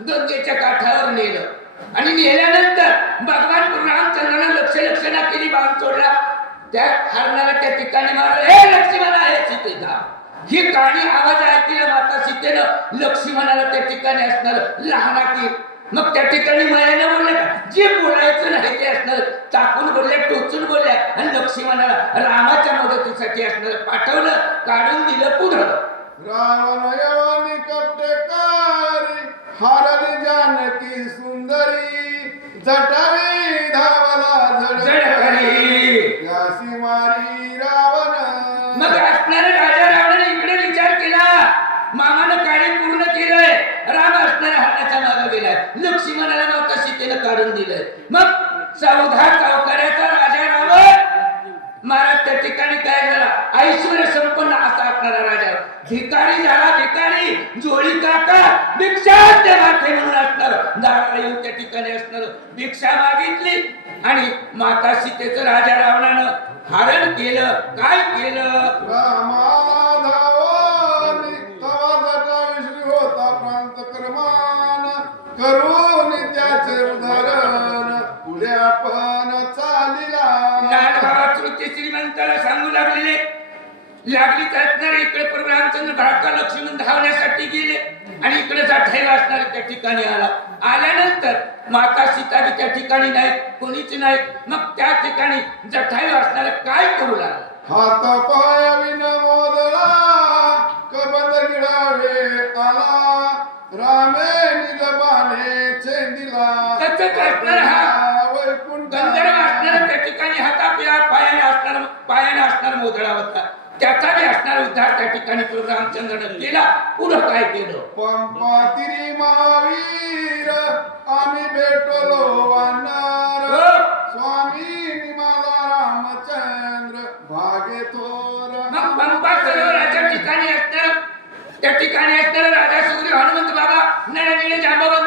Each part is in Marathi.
गंगेच्या काठावर नेलं. आणि नेल्यानंतर भगवान रामचंद्रानं लक्ष लक्षणा केली बाण सोडला त्या हरणाला त्या ठिकाणी मारलं. हे लक्ष्मणा हे सीतेचा. ही काणी आवाज ऐकली माता सीतेनं लक्ष्मणाला त्या ठिकाणी असणार लहानाची मग त्या ठिकाणी मयाने बोलले जे बोलायचं नाही ते असणार. टाकून बोलल्या टोचून बोलल्या आणि लक्ष्मणाला रामाच्या मदतीसाठी असणार पाठवलं काढून दिलं पुढं. हारली जानकी सुंदरी जटावी धावला झडकरी करी. यासी मारी रावण. मग असणारे राजा रावणाने इकडे विचार केला. मामानं कार्य पूर्ण केलंय. राम असणाऱ्या हाताच्या मागे गेलाय. लक्ष्मणाला नव्हता सीतेनं काढून दिलंय. मग चौदा चौकड्याचा राजा रावण. महाराज त्या ठिकाणी काय झाला? ऐश्वर संपन्न असा असणारा राजा. जोडी काका भिक्षा माथे म्हणून असणार दाराला येऊन त्या ठिकाणी असणार भिक्षा मागितली. आणि माता सीतेचं राजा रावणानं हरण केलं. काय केलं? करून त्याचे उदाहरण पुढे आपण चालिला. ज्ञानबाबा तृतीय श्रीमंताला सांगू लागलेले लागली असणारे इकडे प्रभू रामचंद्र भारता लक्ष्मण धावण्यासाठी गेले. आणि इकडे जाठाई असणारे त्या ठिकाणी आला. आल्यानंतर माता सीता बी त्या ठिकाणी नाही कोणीच नाही मग त्या ठिकाणी जठाई असणारे काय करू लागला? हात पाय विन मोदळा कबंद गिळावे आला. रामे निजबाने चेंदिला. तसंच असणार हा वैकुंठ गंधर्व असणार त्या ठिकाणी हाता पायाने असणार पायाने असणार मोदळा होता. त्याचा बी असणार उद्धार त्या ठिकाणी प्रभू रामचंद्रनं केला. पुढं काय केलं? पंपा तिरी महावीर आम्ही भेटलो वानर हो. स्वामी मला रामचंद्र भागे थोर. मग पंपा सरोवराच्या ठिकाणी असणार. त्या ठिकाणी असणारा राजा सुग्रीव हनुमंत बाबा नळनिळे सर्वजण त्या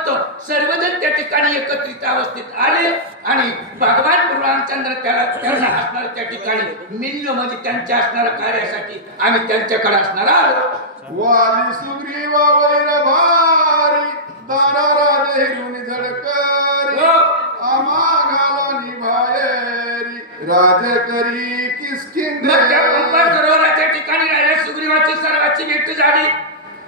ठिकाणी एकत्रित अवस्थेत आले आणि भगवान प्रभू रामचंद्र त्याला त्यांना असणार त्या ठिकाणी. मिल्ल म्हणजे त्यांच्या असणाऱ्या कार्यासाठी आम्ही त्यांच्याकडे असणार आलो वाली सुग्रीव वैर भारी दारा राज हिरुनी झडकरी हो. आम्हा घालानी बाहेरी राज करी किसकिंदे मग त्या पंपा सरोवराच्या ठिकाणी राजा सुग्रीवाची सर्वांची भेट झाली.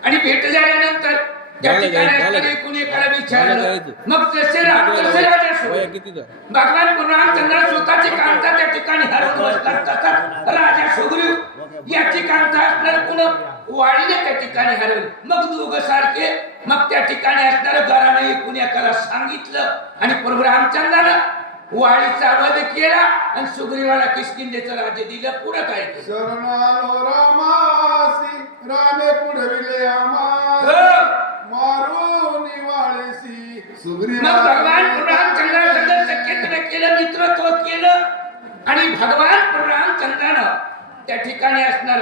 आणि भेट झाल्यानंतर कोणी एकाला विचारलं. मग जसे राम तसे राजा वय सुग्रीव. किती झालं? भगवान रामचंद्र स्वतःची कांता त्या ठिकाणी हरवून बसतात तसा राजा सुग्रीव याची कांता असणार कुण वाळीने त्या ठिकाणी हरवली मग दोघ सारखे मग त्या ठिकाणी असणार घराने एकूण एकाला सांगितलं आणि प्रभू रामचंद्रानं वाळीचा वध केला आणि सुग्रीवाला किशकिंदेचं राज्य दिलं पुढं काय केलं? शरणालो रामासी रामे मग भगवान रामचंद्रासंग सख्यत्व केलं मित्रत्व केलं आणि भगवान रामचंद्रानं त्या ठिकाणी असणार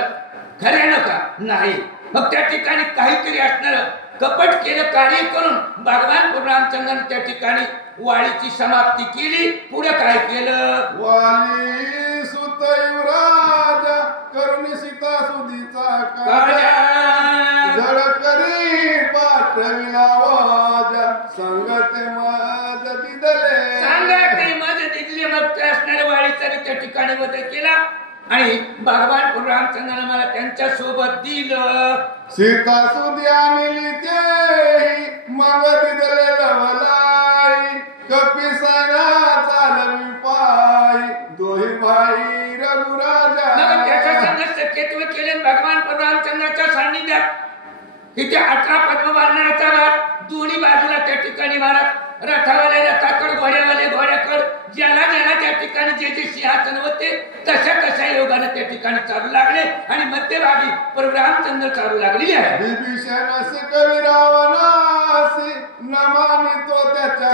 खऱ्यानं का? नाही. मग त्या ठिकाणी काहीतरी असणार कपट केलं कार्य करून भगवान रामचंद्रानं त्या ठिकाणी वाळीची समाप्ती केली. पुढे काय केलं? वाली सुत युवराज करुणी सीता सुधीचा काळ्या करी पाठविला संगते मज दिदले सांगा ते मध्ये दिली मग ते असणाऱ्या वाळीचा बी त्या ठिकाणी बदल केला. आणि भगवान रामचंद्रानं मला त्यांच्यासोबत दिलं. सीता सुद्या मिली ते मग दिदले लवलाई. कपिसना चालवी पाय दोही भाई रघुराजा. त्याच्या सख्यत्व केले भगवान रामचंद्राच्या सान्निध्यात इथे अठरा पद्म बांधण्याचा महाराज रथावाले रथाकड घोड्यावाले घोड्याकड. ज्याला ज्याला त्या ठिकाणी जे जे सिंहासन होते तशा तशा योगाने त्या ठिकाणी चालू लागले. आणि मध्यभागी प्रभू रामचंद्र चालू लागलेली आहे विभीषणास कवी रावणासी न मानितो त्याच्या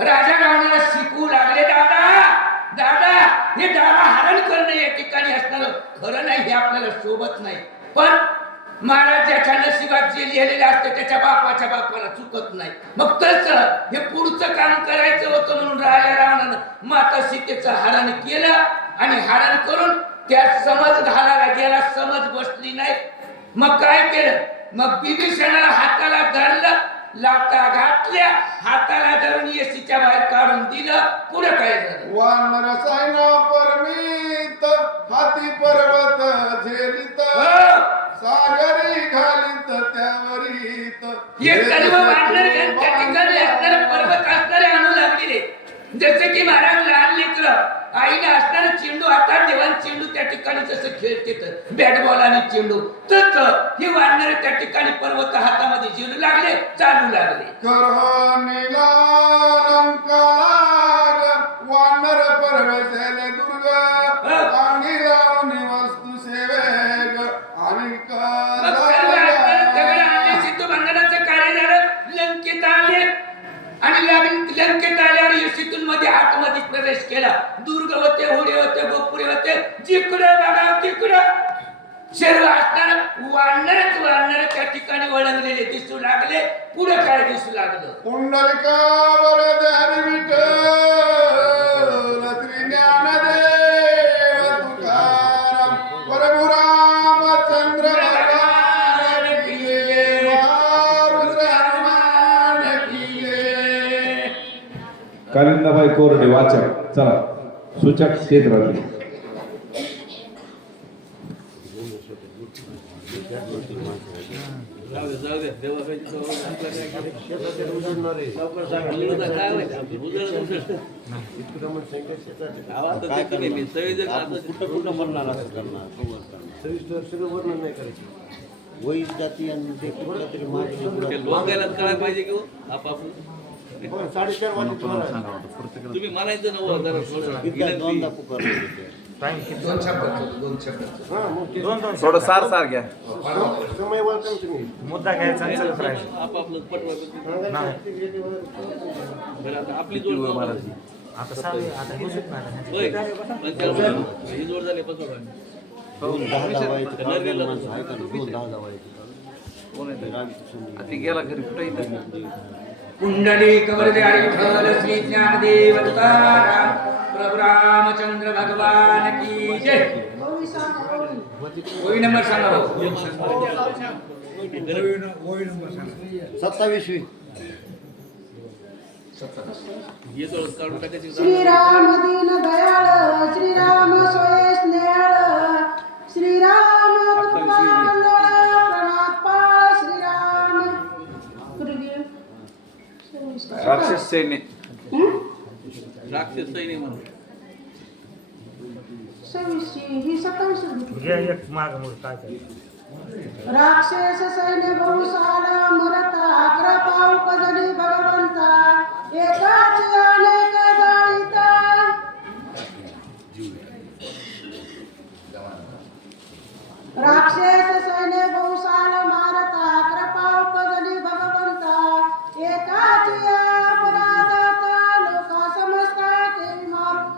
राजा रावणाला शिकू लागले दादा. दादा हे दादा हरण करणं या ठिकाणी असणार. खरं नाही हे आपल्याला शोभत नाही. पण महाराज ज्याच्या नशिबात जे लिहिलेलं असतं त्याच्या बापाच्या बापाला चुकत नाही. मग तसं हे पुढचं काम करायचं होतं म्हणून राजा रावणानं माता सीतेचं हरण केलं आणि हरण करून त्या समज घालायला गेला समज बसली नाही. मग काय केलं? मग बिभीषणाला हाताला धरलं. लाटा घातल्या हाताला धरून एसीच्या बाहेर काढून दिलं पुढे काय झालं? वानर असणारे चेंडू हातात देवान चेंडू त्या ठिकाणी जसं खेळते बॅट बॉल आणि चेंडू तस हे वाढणारे त्या ठिकाणी पर्वत हातामध्ये झेलू लागले चालू लागले. वानर परवेशेल दुर्ग सर्व असणार वाढणारच वाढणार त्या ठिकाणी वळंगलेले दिसू लागले पुढे काय दिसू लागलं पुंडलिकावर ध्यान विठ्ठल श्री ज्ञानदेव तुकाराम प्रभु रामचंद्र भगवान की जय. महारुद्र हनुमान की जय. कालिंदाबाई कोरडे वाचक चला सूचक तेच राहते वैज जाती आणि ते कुठलं तरी मागे लोकायला कळायला पाहिजे की हो, आपापलं साडेचार वाजता तुम्ही म्हणायचं नव्हतं दोनदा. पुकारले होते दोन शब्द दोन शब्द थोडं सार सार घ्या. मुद्दा घ्यायचा आणि चालत राहायचं आपली जोड आता सहावी आता होय. ही जोड झाली. दोन दहा माणसं आहे का? दोन दहा धावायचं ती? गेला घरी कुठे इथं? कुंडली कवरदे विठ्ठल श्री ज्ञानदेव तुकाराम. प्रभु रामचंद्र भगवान की जय ओवी नंबर सांगा भाऊ. सत्तावीसवी हे जोड काढून टाकायची श्रीराम दीन दयाळ श्रीराम सोये स्नेहाळ श्रीराम कृपाल प्रणात पाळ श्रीराम कुठे गेले? राक्षस सैन्य हं? राक्षस सैनिक म्हणून सव्वीसची ही सत्तावीस होती. घ्या एक माग मग काय काय राक्षस सैन्य बहुसाल मरता अकरा पाऊक जणी भगवंता एकाच अनेक